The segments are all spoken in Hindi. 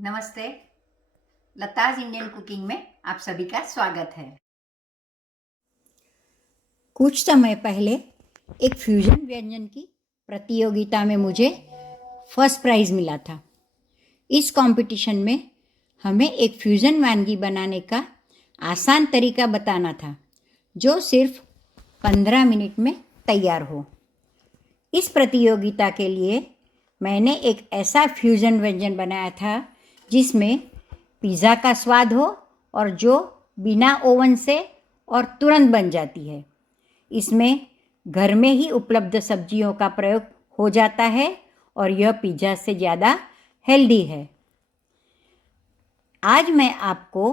नमस्ते। लताज इंडियन कुकिंग में आप सभी का स्वागत है। कुछ समय पहले एक फ्यूजन व्यंजन की प्रतियोगिता में मुझे फर्स्ट प्राइज़ मिला था। इस कंपटीशन में हमें एक फ्यूजन वानगी बनाने का आसान तरीका बताना था जो सिर्फ 15 मिनट में तैयार हो। इस प्रतियोगिता के लिए मैंने एक ऐसा फ्यूजन व्यंजन बनाया था जिसमें पिज़्ज़ा का स्वाद हो और जो बिना ओवन से और तुरंत बन जाती है। इसमें घर में ही उपलब्ध सब्जियों का प्रयोग हो जाता है और यह पिज़्ज़ा से ज़्यादा हेल्दी है। आज मैं आपको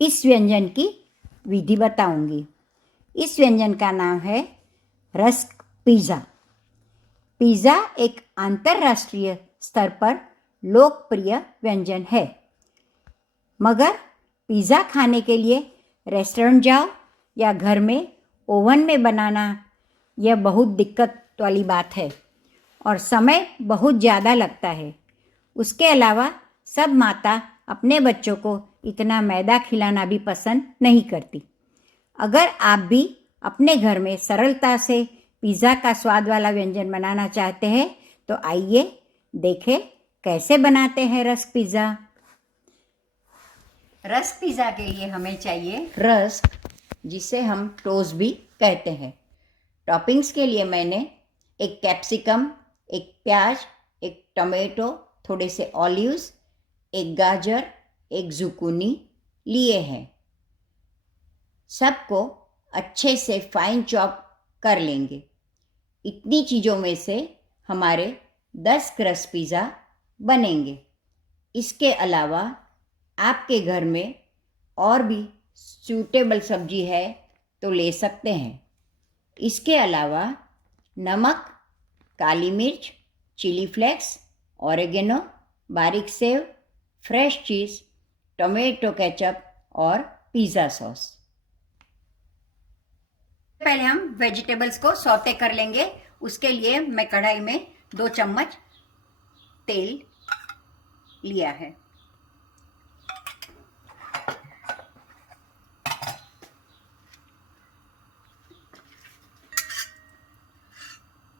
इस व्यंजन की विधि बताऊंगी। इस व्यंजन का नाम है रस्क पिज़्ज़ा। पिज़्ज़ा एक अंतर्राष्ट्रीय स्तर पर लोकप्रिय व्यंजन है, मगर पिज़्ज़ा खाने के लिए रेस्टोरेंट जाओ या घर में ओवन में बनाना यह बहुत दिक्कत वाली बात है और समय बहुत ज़्यादा लगता है। उसके अलावा सब माता अपने बच्चों को इतना मैदा खिलाना भी पसंद नहीं करती। अगर आप भी अपने घर में सरलता से पिज़्ज़ा का स्वाद वाला व्यंजन बनाना चाहते हैं तो आइए देखें कैसे बनाते हैं रस्क पिज़्ज़ा। रस्क पिज़्ज़ा के लिए हमें चाहिए रस्क, जिसे हम टोस्ट भी कहते हैं। टॉपिंग्स के लिए मैंने एक कैप्सिकम, एक प्याज, एक टमाटो, थोड़े से ऑलिव्स, एक गाजर, एक जुकूनी लिए हैं। सबको अच्छे से फाइन चॉप कर लेंगे। इतनी चीज़ों में से हमारे 10 क्रस्ट पिज़्ज़ा बनेंगे। इसके अलावा आपके घर में और भी सूटेबल सब्जी है तो ले सकते हैं। इसके अलावा नमक, काली मिर्च, चिली फ्लेक्स, ऑरिगेनो, बारीक सेव, फ्रेश चीज़, टोमेटो केचप और पिज़्ज़ा सॉस। पहले हम वेजिटेबल्स को सौते कर लेंगे। उसके लिए मैं कढ़ाई में 2 चम्मच तेल लिया है।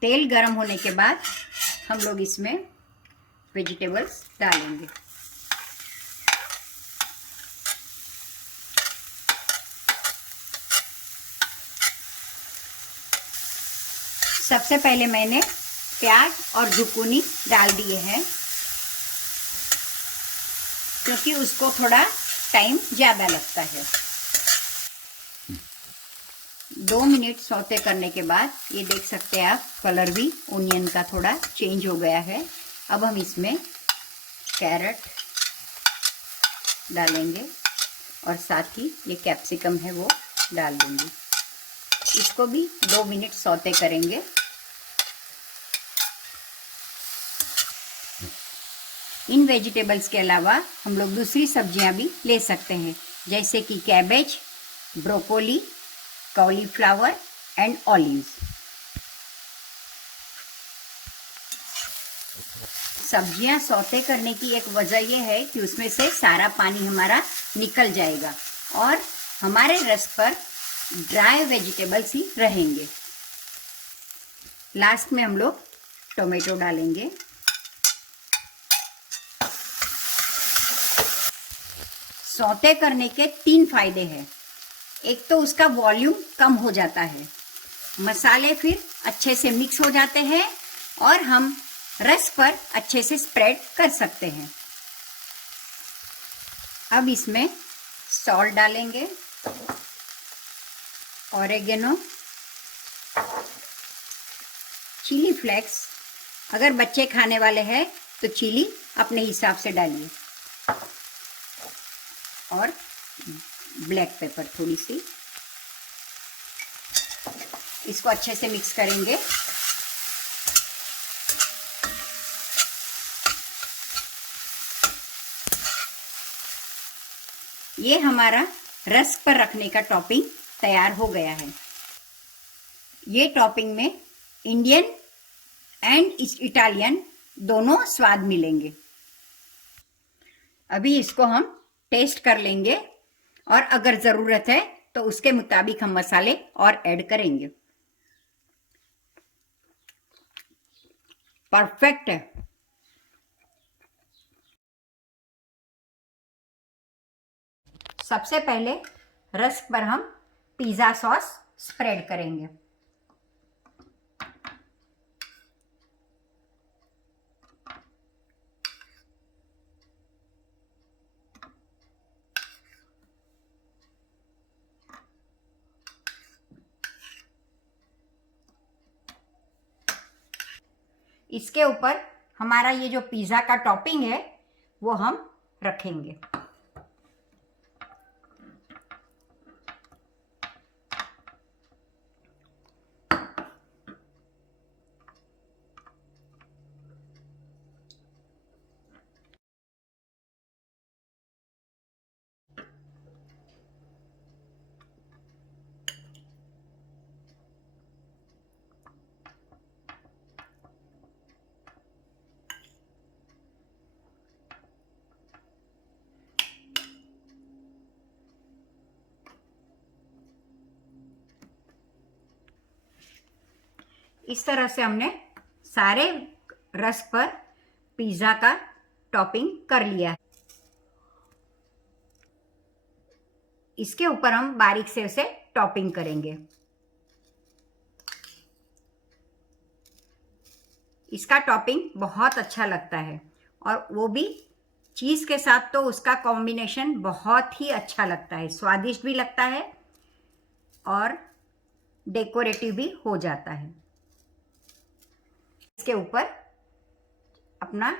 तेल गर्म होने के बाद हम लोग इसमें वेजिटेबल्स डालेंगे। सबसे पहले मैंने प्याज और जुकूनी डाल दिए हैं क्योंकि उसको थोड़ा टाइम ज़्यादा लगता है। 2 मिनट सौते करने के बाद ये देख सकते हैं आप, कलर भी ओनियन का थोड़ा चेंज हो गया है। अब हम इसमें कैरेट डालेंगे और साथ ही ये कैप्सिकम है वो डाल देंगे। इसको भी 2 मिनट सौते करेंगे। इन वेजिटेबल्स के अलावा हम लोग दूसरी सब्जियां भी ले सकते हैं, जैसे कि cabbage, broccoli, cauliflower and olives. सब्जियां सौते करने की एक वजह यह है कि उसमें से सारा पानी हमारा निकल जाएगा और हमारे रस पर ड्राई वेजिटेबल्स ही रहेंगे। लास्ट में हम लोग टोमेटो डालेंगे। सौते करने के 3 फायदे हैं। एक तो उसका वॉल्यूम कम हो जाता है, मसाले फिर अच्छे से मिक्स हो जाते हैं और हम रस पर अच्छे से स्प्रेड कर सकते हैं। अब इसमें सॉल्ट डालेंगे, ऑरिगेनो, चिली फ्लेक्स, अगर बच्चे खाने वाले हैं तो चिली अपने हिसाब से डालिए, और ब्लैक पेपर थोड़ी सी। इसको अच्छे से मिक्स करेंगे। ये हमारा रस्क पर रखने का टॉपिंग तैयार हो गया है। ये टॉपिंग में इंडियन एंड इटालियन दोनों स्वाद मिलेंगे। अभी इसको हम टेस्ट कर लेंगे और अगर ज़रूरत है तो उसके मुताबिक हम मसाले और ऐड करेंगे। परफेक्ट है। सबसे पहले रस्क पर हम पिज़्ज़ा सॉस स्प्रेड करेंगे। इसके ऊपर हमारा ये जो पिज़्ज़ा का टॉपिंग है वो हम रखेंगे। इस तरह से हमने सारे रस्क पर पिज़्ज़ा का टॉपिंग कर लिया है। इसके ऊपर हम बारीक से उसे टॉपिंग करेंगे। इसका टॉपिंग बहुत अच्छा लगता है और वो भी चीज़ के साथ, तो उसका कॉम्बिनेशन बहुत ही अच्छा लगता है, स्वादिष्ट भी लगता है और डेकोरेटिव भी हो जाता है। इसके ऊपर अपना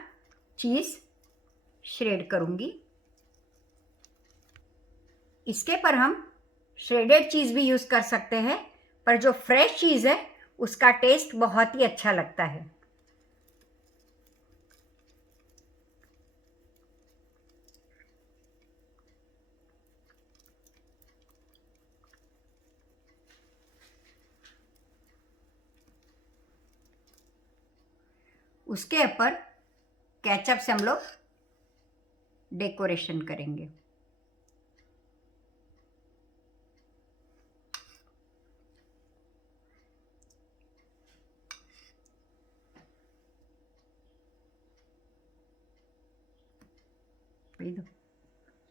चीज़ श्रेड करूँगी। इसके पर हम श्रेडेड चीज़ भी यूज़ कर सकते हैं, पर जो फ्रेश चीज़ है उसका टेस्ट बहुत ही अच्छा लगता है। उसके ऊपर केचप से हम लोग डेकोरेशन करेंगे।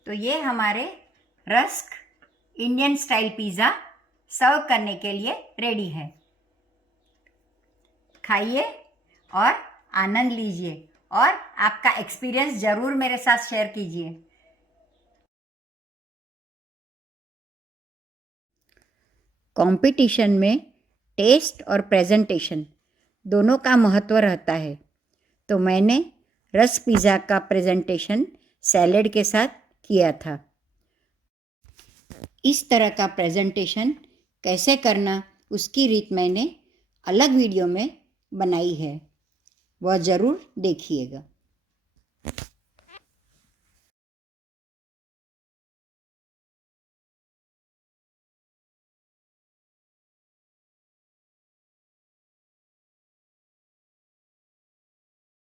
तो ये हमारे रस्क इंडियन स्टाइल पिज़्ज़ा सर्व करने के लिए रेडी है। खाइए और आनंद लीजिए और आपका एक्सपीरियंस ज़रूर मेरे साथ शेयर कीजिए। कंपटीशन में टेस्ट और प्रेजेंटेशन दोनों का महत्व रहता है, तो मैंने रस्क पिज़्ज़ा का प्रेजेंटेशन सैलेड के साथ किया था। इस तरह का प्रेजेंटेशन कैसे करना उसकी रीत मैंने अलग वीडियो में बनाई है, वह ज़रूर देखिएगा।